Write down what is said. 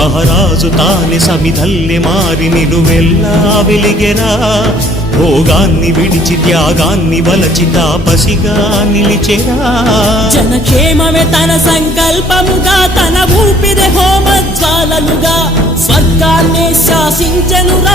మహారాజు తానే సమిధల్లె మారి నిలువెల్లా వెలిగెరా. భోగాన్ని విడిచి త్యాగాన్ని వలచి తాపసిగా నిలిచెరా. జనక్షేమమే తన సంకల్పముగా, తన ఊపిరి హోమజ్వాలలుగా స్వర్గాన్ని శాసించెనురా.